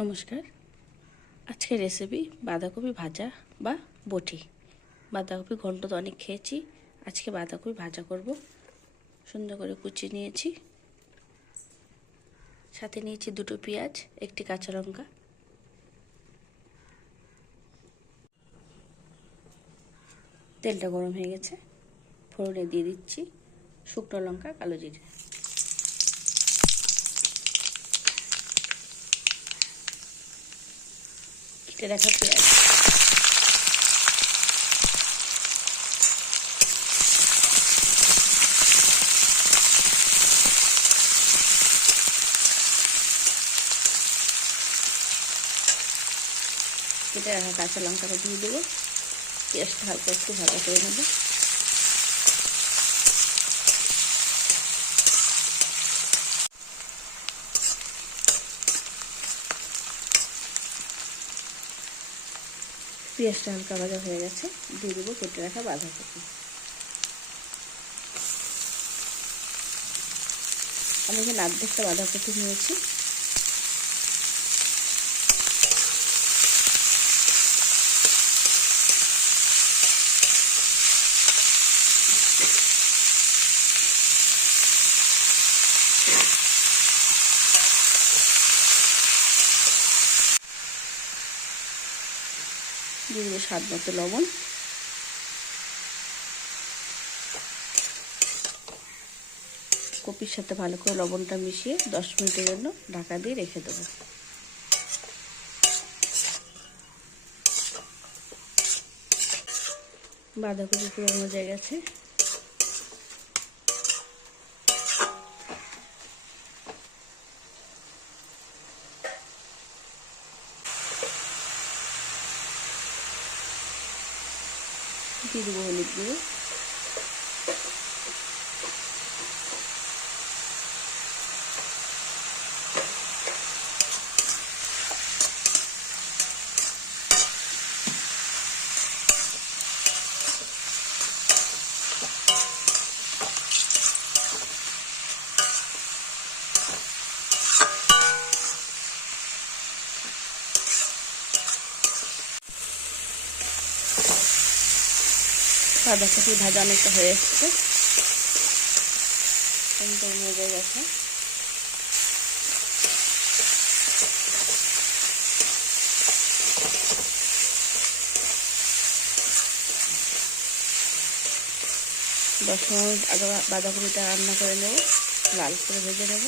নমস্কার। আজকের রেসিপি বাঁধাকপি ভাজা বা বটি। বাঁধাকপি ঘন্ট তো অনেক খেয়েছি, আজকে বাঁধাকপি ভাজা করব। সুন্দর করে কুচিয়ে নিয়েছি, সাথে নিয়েছি দুটো পেঁয়াজ, একটি কাঁচা লঙ্কা। তেলটা গরম হয়ে গেছে, ফোড়নে দিয়ে দিচ্ছি শুকনো লঙ্কা, কালো জিরে। কেটে রাখা পেঁয়াজ, কেটে রাখা কাঁচা লঙ্কাটা দিয়ে দেবো। পেঁয়াজটা হালকা একটু ভাজা করে নেব। পেঁয়াজটা হালকা ভাজা হয়ে গেছে, দিয়ে দেবো কেটে রাখা বাঁধাকপি। আমি এখানে অর্ধেকটা বাঁধাকপি নিয়েছি। দিয়ে দেবো স্বাদ মতো লবণ। কপির সাথে ভালো করে লবণটা মিশিয়ে 10 মিনিটের জন্য ঢাকা দিয়ে রেখে দেবো। বাঁধাকপি পুরো মজে গেছে। দিয়ে দেবো হলুদ গুঁড়ো, বাঁধাকপি ভাজা অনেকটা হয়ে এসছে, সুন্দর মজে গেছে। দশ মিনিট আগে বাঁধাকপিটা রান্না করে নেব, লাল করে ভেজে নেব।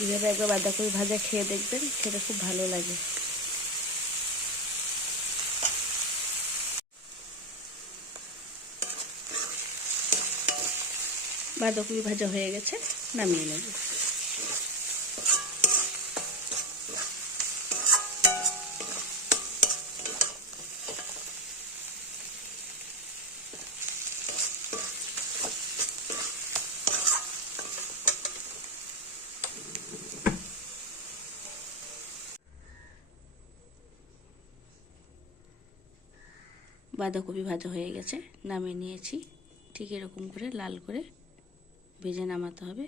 এইভাবে একবার বাঁধাকপি ভাজা খেয়ে দেখবেন, খেতে খুব ভালো লাগে। বাঁধাকপি ভাজা হয়ে গেছে, নামিয়ে নেব। বাঁধাকপি ভাজা হয়ে গেছে, নামিয়ে নিয়েছি। ঠিক এরকম করে লাল করে ভেজে নামাতে হবে।